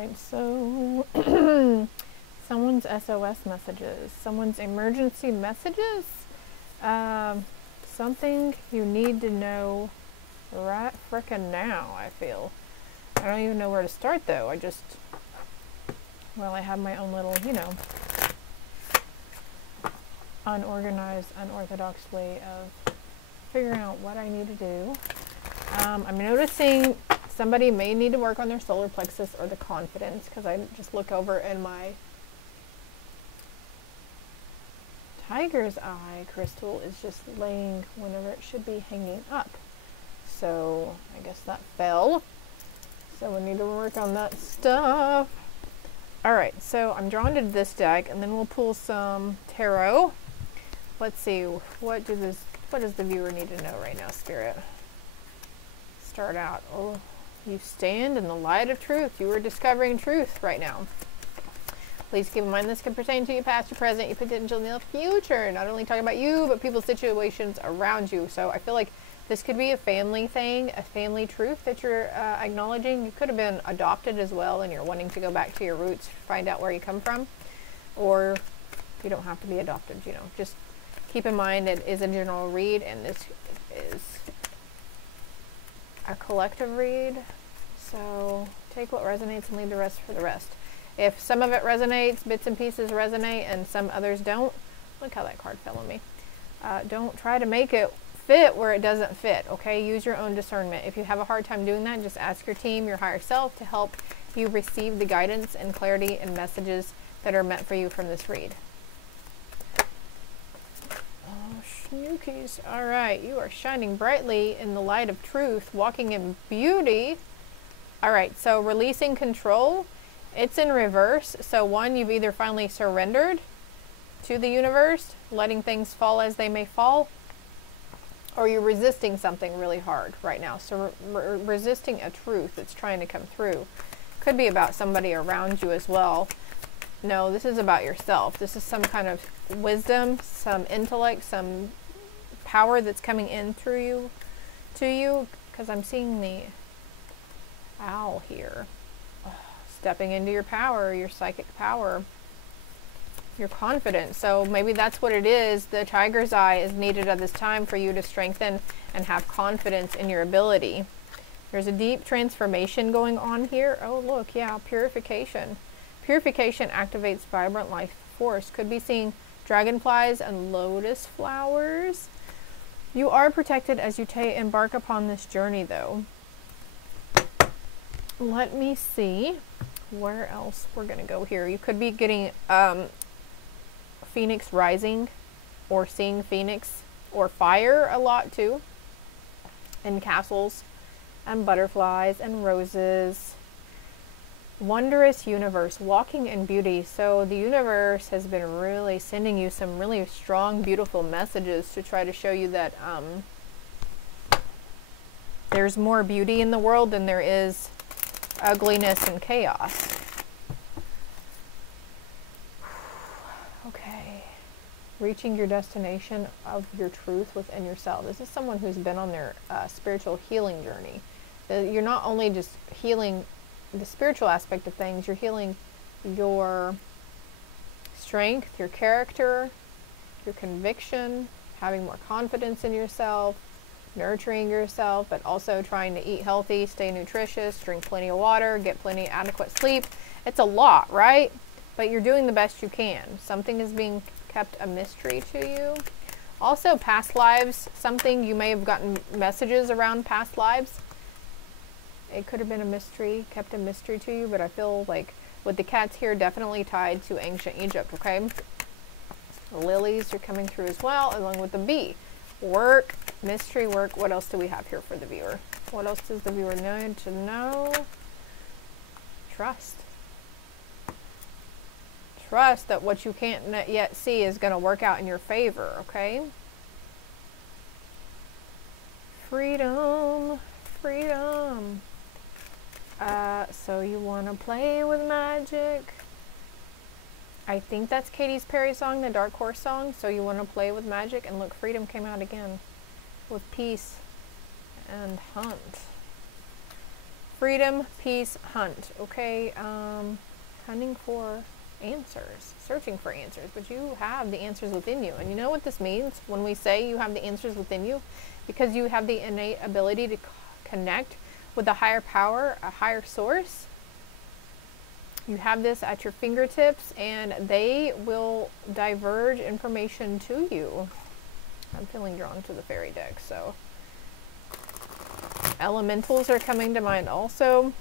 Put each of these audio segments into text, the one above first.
Alright, so someone's SOS messages, someone's emergency messages, something you need to know right frickin' now, I feel. I don't even know where to start though. I have my own little, unorganized, unorthodox way of figuring out what I need to do. I'm noticing somebody may need to work on their solar plexus or the confidence, because I just look over and my tiger's eye crystal is just laying whenever it should be hanging up. So I guess that fell. So we need to work on that stuff. Alright, so I'm drawn to this deck, and then we'll pull some tarot. Let's see, what does the viewer need to know right now, Spirit? Start out. Oh, you stand in the light of truth. You are discovering truth right now. Please keep in mind this can pertain to you past, your present, your potential near future. Not only talking about you, but people's situations around you. So I feel like this could be a family thing, a family truth that you're acknowledging. You could have been adopted as well, and you're wanting to go back to your roots, find out where you come from. Or you don't have to be adopted, just keep in mind it is a general read, and this is a collective read. So take what resonates and leave the rest for the rest. If some of it resonates, bits and pieces resonate, and some others don't, look how that card fell on me. Don't try to make it fit where it doesn't fit, okay? Use your own discernment. If you have a hard time doing that, just ask your team, your higher self, to help you receive the guidance and clarity and messages that are meant for you from this read. Oh, snookies. All right, you are shining brightly in the light of truth, walking in beauty. All right, so releasing control. It's in reverse. So one, you've either finally surrendered to the universe, letting things fall as they may fall, or you're resisting something really hard right now. So resisting a truth that's trying to come through. Could be about somebody around you as well. No, this is about yourself. This is some kind of wisdom, some intellect, some power that's coming in through you, to you, because I'm seeing the owl here. Stepping into your power, your psychic power, your confidence. So maybe that's what it is. The tiger's eye is needed at this time for you to strengthen and have confidence in your ability. There's a deep transformation going on here. Oh, look, yeah, purification. Purification activates vibrant life force. Could be seeing dragonflies and lotus flowers. You are protected as you embark upon this journey, though. Let me see where else we're going to go here. You could be getting Phoenix rising, or seeing Phoenix or fire a lot too, and castles and butterflies and roses. Wondrous universe, walking in beauty. So the universe has been really sending you some really strong, beautiful messages to try to show you that there's more beauty in the world than there is ugliness and chaos. Okay. Reaching your destination of your truth within yourself. This is someone who's been on their spiritual healing journey. You're not only just healing the spiritual aspect of things, you're healing your strength, your character, your conviction, having more confidence in yourself, nurturing yourself, but also trying to eat healthy, stay nutritious, drink plenty of water, get plenty adequate sleep. It's a lot, right? But you're doing the best you can. Something is being kept a mystery to you. Also, past lives, something you may have gotten messages around past lives. It could have been a mystery, kept a mystery to you, but I feel like with the cats here, definitely tied to ancient Egypt, okay? The lilies are coming through as well, along with the bee. Work, mystery work. What else do we have here for the viewer? What else does the viewer need to know? Trust. Trust that what you can't yet see is going to work out in your favor, okay? Freedom. Freedom. So you want to play with magic? I think that's Katy Perry's song, the Dark Horse song. So you want to play with magic, and look, freedom came out again with peace and hunt. Freedom, peace, hunt. Okay, hunting for answers, searching for answers, but you have the answers within you. And you know what this means when we say you have the answers within you? Because you have the innate ability to connect with a higher power, a higher source. You have this at your fingertips, and they will diverge information to you. I'm feeling drawn to the fairy deck, so elementals are coming to mind also.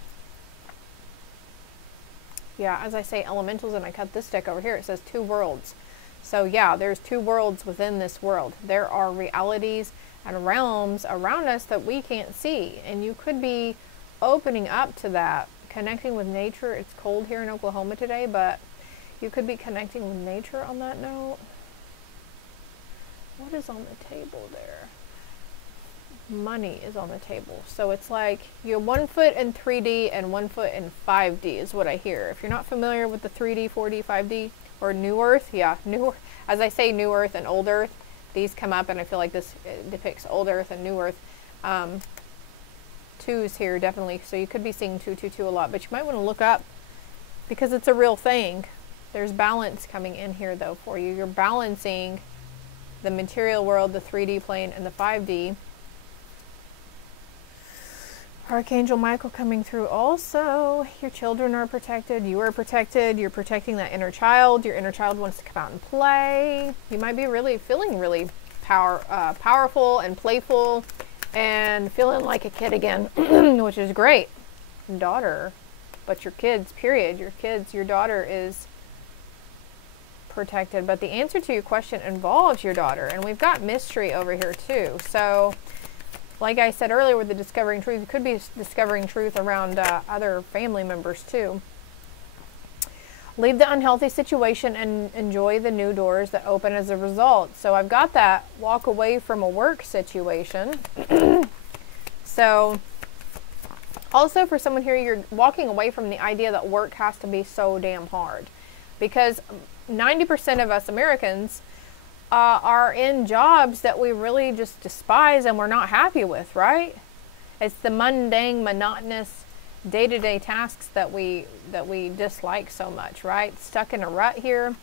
Yeah, as I say elementals, and I cut this deck over here, it says two worlds. So yeah, there's two worlds within this world. There are realities and realms around us that we can't see, and you could be opening up to that, connecting with nature. It's cold here in Oklahoma today, but you could be connecting with nature on that note. What is on the table there? Money is on the table. So it's like you're 1 foot in 3D and 1 foot in 5D is what I hear. If you're not familiar with the 3D, 4D, 5D, or New Earth, yeah, as I say New Earth and Old Earth, these come up, and I feel like this depicts Old Earth and New Earth. Twos here, definitely. So you could be seeing 222 a lot, but you might want to look up because it's a real thing. There's balance coming in here, though, for you. You're balancing the material world, the 3D plane, and the 5D. Archangel Michael coming through also. Your children are protected. You are protected. You're protecting that inner child. Your inner child wants to come out and play. You might be really feeling really powerful and playful and feeling like a kid again, which is great. Daughter. But your kids, period. Your kids, your daughter is protected. But the answer to your question involves your daughter. And we've got mystery over here too. So like I said earlier with the discovering truth, you could be discovering truth around other family members too. Leave the unhealthy situation and enjoy the new doors that open as a result. So I've got that walk away from a work situation. So also for someone here, you're walking away from the idea that work has to be so damn hard. Because 90% of us Americans are in jobs that we really just despise and we're not happy with, right? It's the mundane, monotonous, day-to-day tasks that we dislike so much, right? Stuck in a rut here.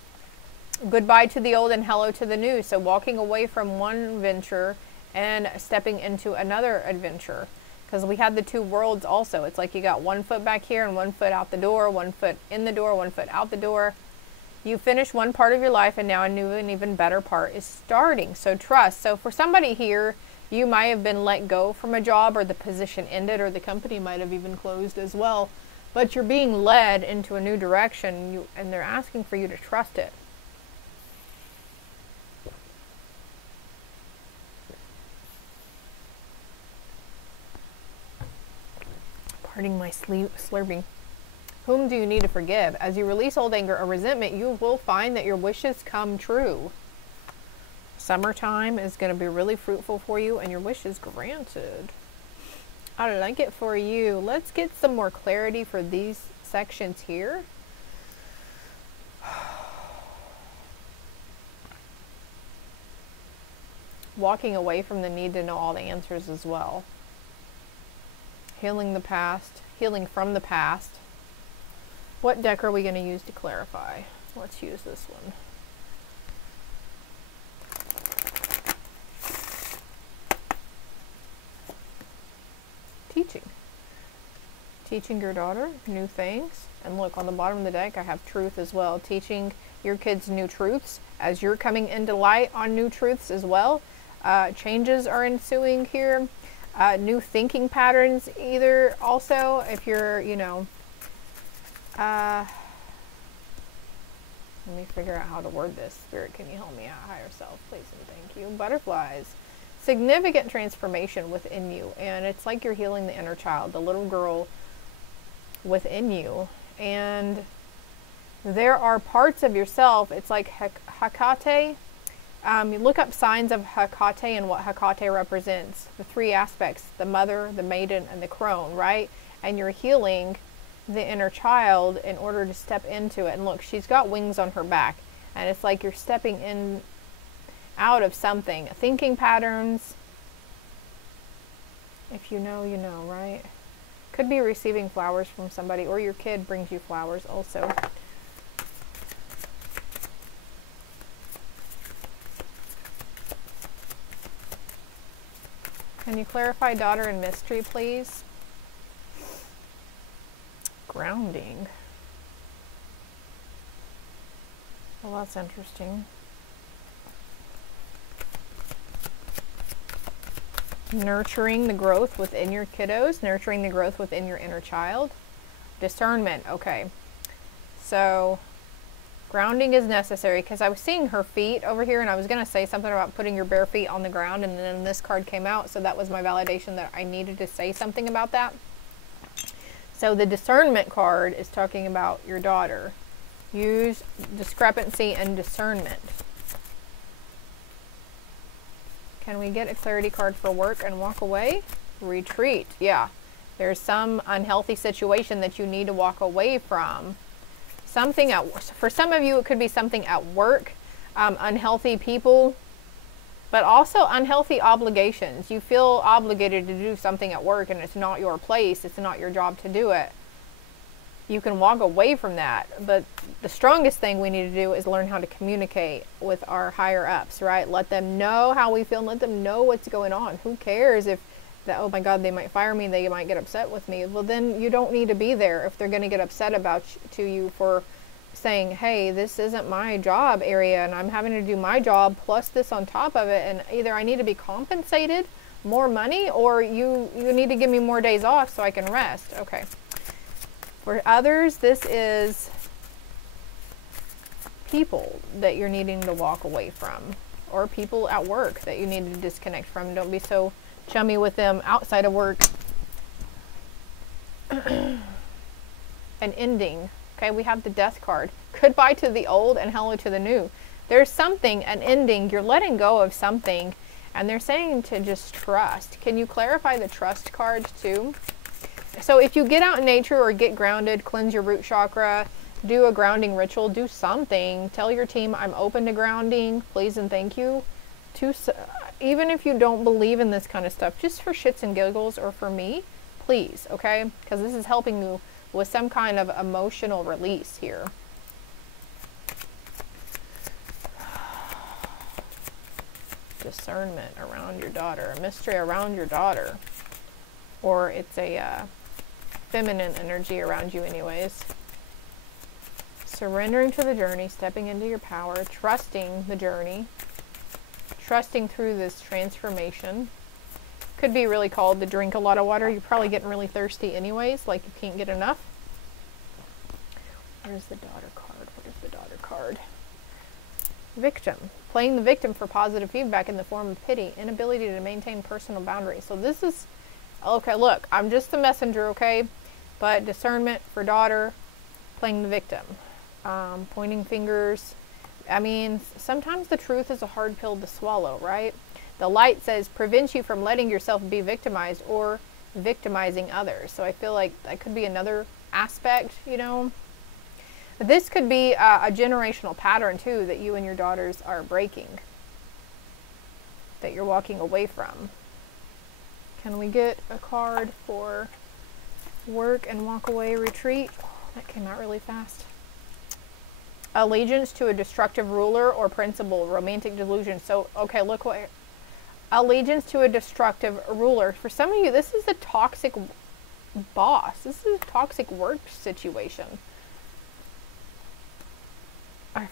Goodbye to the old and hello to the new. So walking away from one venture and stepping into another adventure. Because we had the two worlds also. It's like you got 1 foot back here and 1 foot out the door, 1 foot in the door, 1 foot out the door. You finished one part of your life, and now a new and even better part is starting. So trust. So for somebody here, you might have been let go from a job, or the position ended, or the company might have even closed as well. But you're being led into a new direction, and they're asking for you to trust it. Pardon my slurping. Whom do you need to forgive? As you release old anger or resentment, you will find that your wishes come true. Summertime is going to be really fruitful for you, and your wish is granted. I like it for you. Let's get some more clarity for these sections here. Walking away from the need to know all the answers as well. Healing the past, healing from the past. What deck are we going to use to clarify? Let's use this one. Teaching. Teaching your daughter new things. And look, on the bottom of the deck, I have truth as well. Teaching your kids new truths as you're coming into light on new truths as well. Changes are ensuing here. New thinking patterns either also, if you're, you know, let me figure out how to word this. Spirit, can you help me out? Higher self, please and thank you. Butterflies. Significant transformation within you. And it's like you're healing the inner child, the little girl within you. And there are parts of yourself, it's like Hecate. You look up signs of Hecate and what Hecate represents. The three aspects, the mother, the maiden, and the crone, right? And you're healing the inner child in order to step into it. And look, she's got wings on her back, and it's like you're stepping in out of something. Thinking patterns, if you know, you know, right? Could be receiving flowers from somebody, or your kid brings you flowers also. Can you clarify daughter and mystery, please? Grounding. Well, that's interesting. Nurturing the growth within your kiddos, nurturing the growth within your inner child. Discernment, okay. So, grounding is necessary, because I was seeing her feet over here, and I was going to say something about putting your bare feet on the ground, and then this card came out, so that was my validation that I needed to say something about that. So the discernment card is talking about your daughter. Use discrepancy and discernment. Can we get a clarity card for work and walk away? Retreat. Yeah. There's some unhealthy situation that you need to walk away from. Something for some of you, it could be something at work, unhealthy people, but also unhealthy obligations. You feel obligated to do something at work, and it's not your place. It's not your job to do it. You can walk away from that, but the strongest thing we need to do is learn how to communicate with our higher ups, right? Let them know how we feel, and let them know what's going on. Who cares if that, oh my God, they might fire me, they might get upset with me. Well, then you don't need to be there if they're going to get upset about to you for saying, hey, this isn't my job area, and I'm having to do my job plus this on top of it, and either I need to be compensated more money, or you need to give me more days off so I can rest. Okay. For others, this is people that you're needing to walk away from, or people at work that you need to disconnect from. Don't be so chummy with them outside of work. An ending. Okay, we have the death card. Goodbye to the old and hello to the new. There's something, an ending. You're letting go of something, and they're saying to just trust. Can you clarify the trust card too? So if you get out in nature or get grounded, cleanse your root chakra, do a grounding ritual, do something. Tell your team, I'm open to grounding, please and thank you. Even if you don't believe in this kind of stuff, just for shits and giggles or for me, please, okay? Because this is helping you with some kind of emotional release here. Discernment around your daughter, a mystery around your daughter. Or it's a feminine energy around you anyways. Surrendering to the journey, stepping into your power, trusting the journey, trusting through this transformation. Could be really called to drink a lot of water. You're probably getting really thirsty anyways, like you can't get enough. Where's the daughter card? What is the daughter card? Victim. Playing the victim for positive feedback in the form of pity, inability to maintain personal boundaries. So this is, okay, look, I'm just the messenger, okay? But discernment for daughter, playing the victim, pointing fingers. I mean, sometimes the truth is a hard pill to swallow, right? The light says prevents you from letting yourself be victimized or victimizing others. So I feel like that could be another aspect, you know. This could be a generational pattern too that you and your daughters are breaking, that you're walking away from. Can we get a card for work and walk away retreat? Oh, that came out really fast. Allegiance to a destructive ruler or principle, romantic delusion. So, okay, look what, allegiance to a destructive ruler. For some of you, this is a toxic boss. This is a toxic work situation.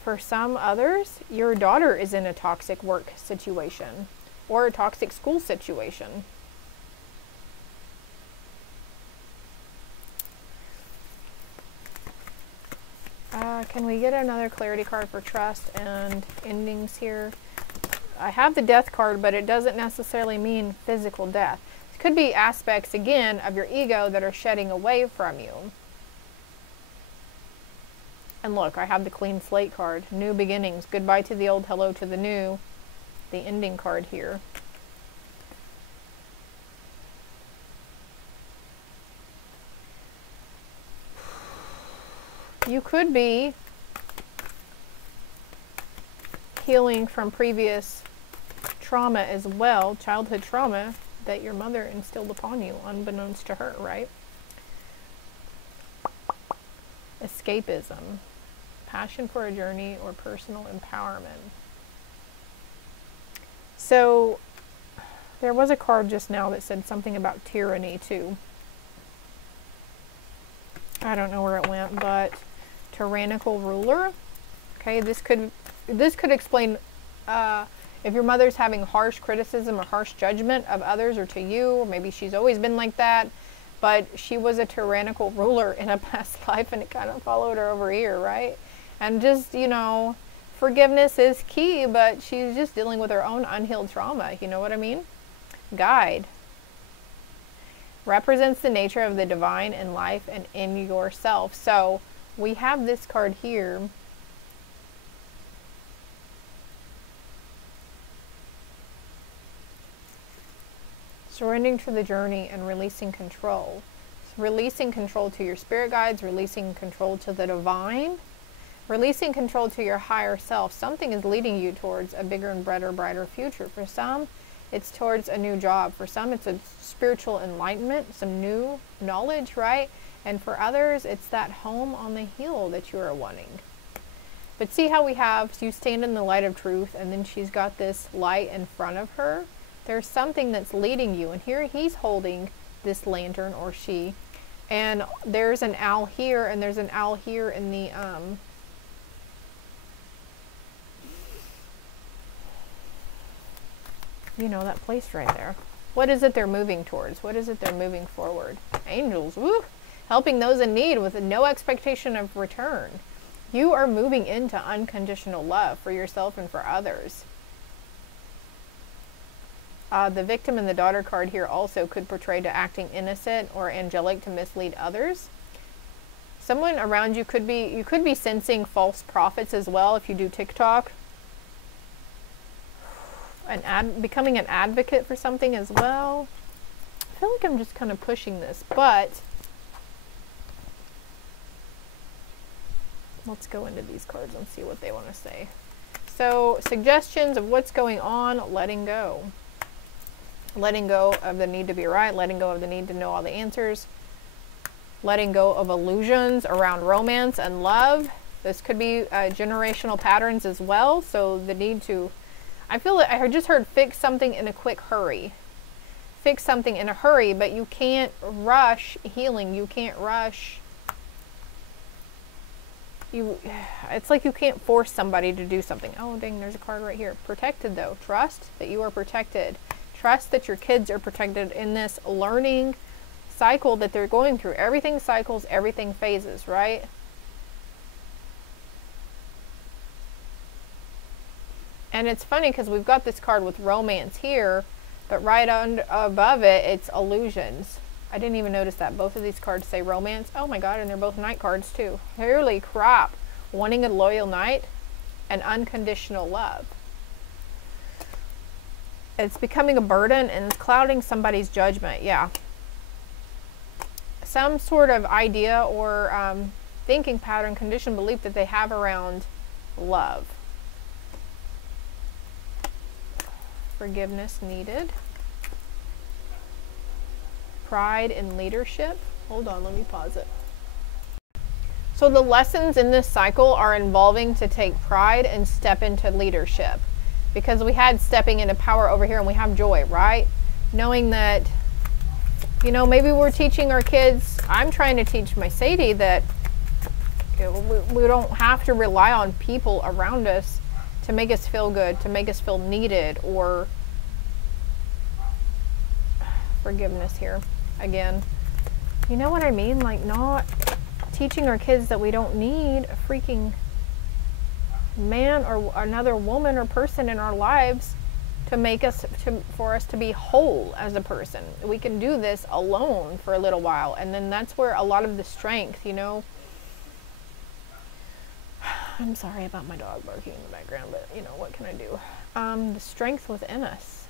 For some others, your daughter is in a toxic work situation or a toxic school situation. Can we get another clarity card for trust and endings here? I have the death card, but it doesn't necessarily mean physical death. It could be aspects, again, of your ego that are shedding away from you. And look, I have the clean slate card. New beginnings. Goodbye to the old, hello to the new. The ending card here. You could be healing from previous trauma as well, childhood trauma that your mother instilled upon you, unbeknownst to her, right? escapism, passion for a journey, or personal empowerment. So there was a card just now that said something about tyranny too. I don't know where it went, but tyrannical ruler. Okay, this could explain if your mother's having harsh criticism or harsh judgment of others or to you, or maybe she's always been like that, but she was a tyrannical ruler in a past life and it kind of followed her over here, right? And just, you know, forgiveness is key, but she's just dealing with her own unhealed trauma, you know what I mean? Guide represents the nature of the divine in life and in yourself. So we have this card here. Surrendering to the journey and releasing control. So releasing control to your spirit guides, releasing control to the divine, releasing control to your higher self. Something is leading you towards a bigger and better, brighter future. For some, it's towards a new job. For some, it's a spiritual enlightenment, some new knowledge, right? And for others, it's that home on the hill that you are wanting. But see how we have, you stand in the light of truth, and then she's got this light in front of her. There's something that's leading you, and here he's holding this lantern, or she, and there's an owl here, and there's an owl here in the you know, that place right there. What is it they're moving towards? What is it they're moving forward? Angels, woo, helping those in need with no expectation of return. You are moving into unconditional love for yourself and for others. The victim and the daughter card here also could portray to acting innocent or angelic to mislead others. Someone around you could be sensing false prophets as well if you do TikTok. Becoming an advocate for something as well. I feel like I'm just kind of pushing this, but let's go into these cards and see what they want to say. So, suggestions of what's going on, letting go. Letting go of the need to be right, letting go of the need to know all the answers, letting go of illusions around romance and love. This could be generational patterns as well. So the need to, I feel that I just heard fix something in a quick hurry. Fix something in a hurry, but you can't rush healing. You can't rush. It's like you can't force somebody to do something. Oh, dang, there's a card right here. Protected though. Trust that you are protected. Trust that your kids are protected in this learning cycle that they're going through. Everything cycles, everything phases, right? And it's funny because we've got this card with romance here, but right above it, it's illusions. I didn't even notice that. Both of these cards say romance. Oh my God, and they're both knight cards too. Holy crap. Wanting a loyal knight and unconditional love. It's becoming a burden and it's clouding somebody's judgment. Yeah. Some sort of idea or thinking pattern, conditioned belief that they have around love. Forgiveness needed. Pride in leadership. Hold on, let me pause it. So the lessons in this cycle are involving to take pride and step into leadership. Because we had stepping into power over here and we have joy, right? Knowing that, you know, maybe we're teaching our kids, I'm trying to teach my Sadie that we don't have to rely on people around us to make us feel good, to make us feel needed, or forgiveness here again. You know what I mean? Like not teaching our kids that we don't need a freaking man or another woman or person in our lives to make us for us to be whole as a person. We can do this alone for a little while, and then that's where a lot of the strength, you know. I'm sorry about my dog barking in the background, but you know, what can I do? The strength within us.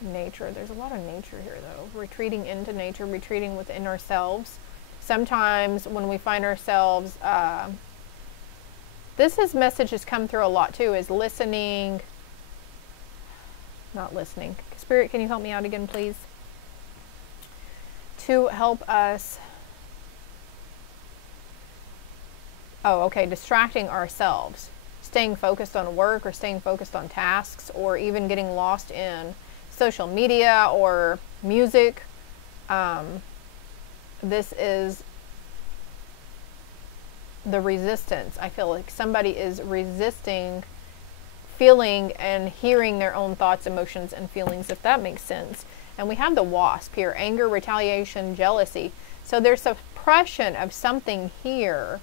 Nature. There's a lot of nature here though. Retreating into nature, retreating within ourselves. Sometimes when we find ourselves this message has come through a lot too, is listening, not listening. Spirit, can you help me out again, please? To help us Oh, okay, distracting ourselves. Staying focused on work or staying focused on tasks or even getting lost in social media or music. This is the resistance. I feel like somebody is resisting feeling and hearing their own thoughts, emotions, and feelings, if that makes sense. And we have the wasp here, anger, retaliation, jealousy. So there's suppression of something here.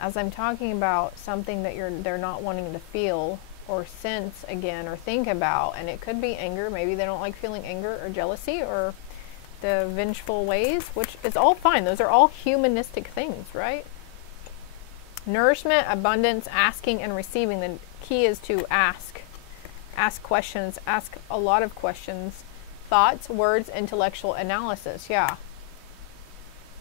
As I'm talking about something that they're not wanting to feel or sense again or think about, and it could be anger. Maybe they don't like feeling anger or jealousy or the vengeful ways, which is all fine. Those are all humanistic things, right? Nourishment, abundance, asking and receiving. The key is to ask. Ask questions. Ask a lot of questions. Thoughts, words, intellectual analysis. Yeah.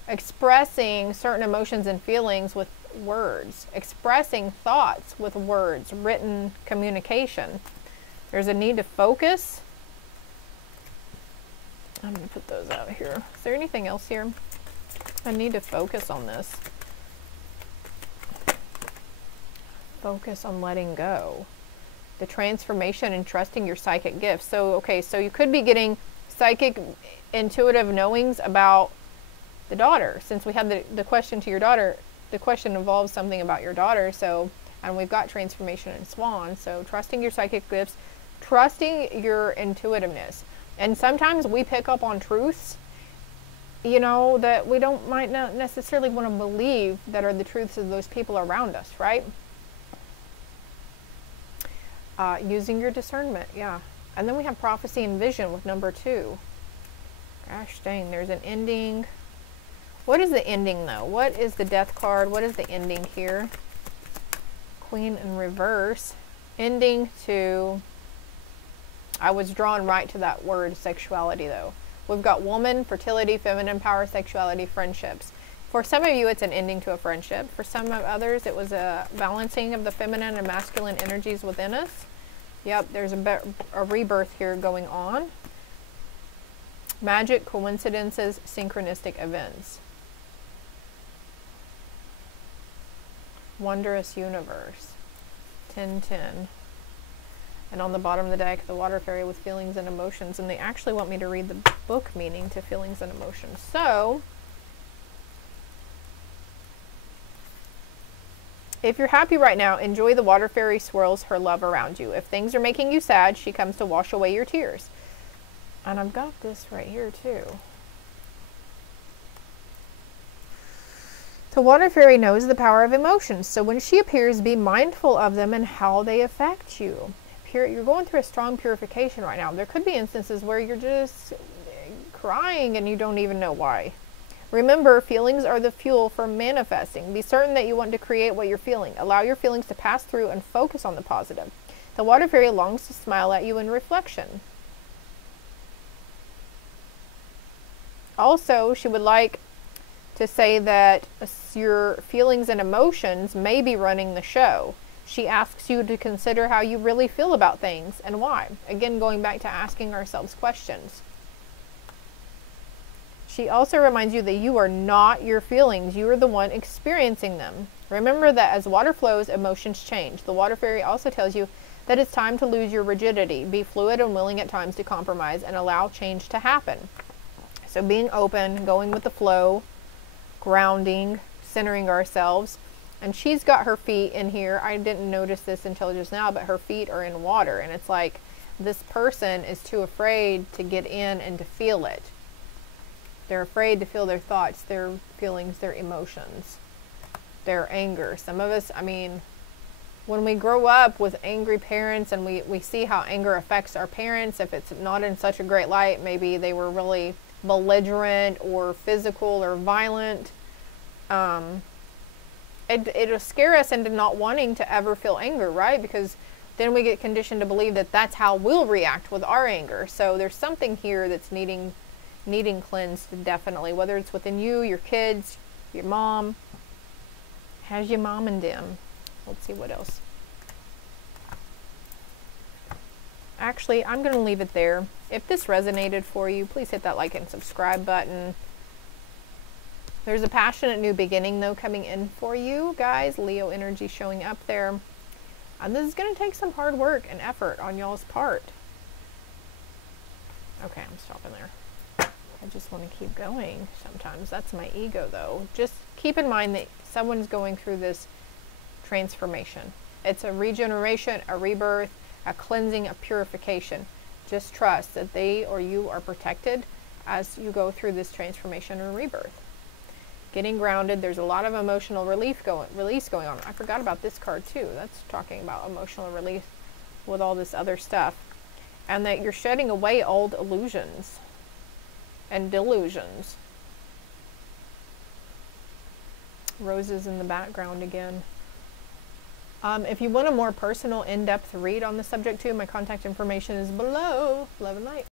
Expressing certain emotions and feelings with words. Expressing thoughts with words. Written communication. There's a need to focus. I'm going to put those out here. Is there anything else here? I need to focus on this. Focus on letting go. The transformation and trusting your psychic gifts. So, okay, so you could be getting psychic, intuitive knowings about the daughter. Since we had the question to your daughter, the question involves something about your daughter. So, and we've got transformation and swan. So trusting your psychic gifts, trusting your intuitiveness. And sometimes we pick up on truths, you know, that we might not necessarily want to believe that are the truths of those people around us, right? Using your discernment, yeah. And then we have prophecy and vision with number 2. Gosh dang, there's an ending. What is the ending though? What is the death card? What is the ending here? Queen in reverse. Ending to... I was drawn right to that word, sexuality, though. We've got woman, fertility, feminine power, sexuality, friendships. For some of you, it's an ending to a friendship. For some of others, it was a balancing of the feminine and masculine energies within us. Yep, there's a rebirth here going on. Magic, coincidences, synchronistic events. Wondrous universe. 10-10. And on the bottom of the deck, the water fairy with feelings and emotions. And they actually want me to read the book meaning to feelings and emotions. So, if you're happy right now, enjoy the water fairy swirls her love around you. If things are making you sad, she comes to wash away your tears. And I've got this right here too. The water fairy knows the power of emotions. So when she appears, be mindful of them and how they affect you. You're going through a strong purification right now. There could be instances where you're just crying and you don't even know why. Remember, feelings are the fuel for manifesting. Be certain that you want to create what you're feeling. Allow your feelings to pass through and focus on the positive. The water fairy longs to smile at you in reflection. Also, she would like to say that your feelings and emotions may be running the show. She asks you to consider how you really feel about things and why. Again, going back to asking ourselves questions. She also reminds you that you are not your feelings. You are the one experiencing them. Remember that as water flows, emotions change. The water fairy also tells you that it's time to lose your rigidity. Be fluid and willing at times to compromise and allow change to happen. So being open, going with the flow, grounding, centering ourselves. And she's got her feet in here. I didn't notice this until just now, but her feet are in water. And it's like this person is too afraid to get in and to feel it. They're afraid to feel their thoughts, their feelings, their emotions, their anger. Some of us, I mean, when we grow up with angry parents and we see how anger affects our parents, if it's not in such a great light, maybe they were really belligerent or physical or violent, it'll scare us into not wanting to ever feel anger, right? Because then we get conditioned to believe that that's how we'll react with our anger. So there's something here that's needing cleansed, definitely. Whether it's within you, your kids, your mom. How's your mom and them? Let's see what else. Actually, I'm going to leave it there. If this resonated for you, please hit that like and subscribe button. There's a passionate new beginning, though, coming in for you guys. Leo energy showing up there. And this is going to take some hard work and effort on y'all's part. Okay, I'm stopping there. I just want to keep going sometimes. That's my ego, though. Just keep in mind that someone's going through this transformation. It's a regeneration, a rebirth, a cleansing, a purification. Just trust that they or you are protected as you go through this transformation or rebirth. Getting grounded. There's a lot of emotional release going on. I forgot about this card too. That's talking about emotional release with all this other stuff. And that you're shedding away old illusions and delusions. Roses in the background again. If you want a more personal, in-depth read on the subject too, my contact information is below. Love and light.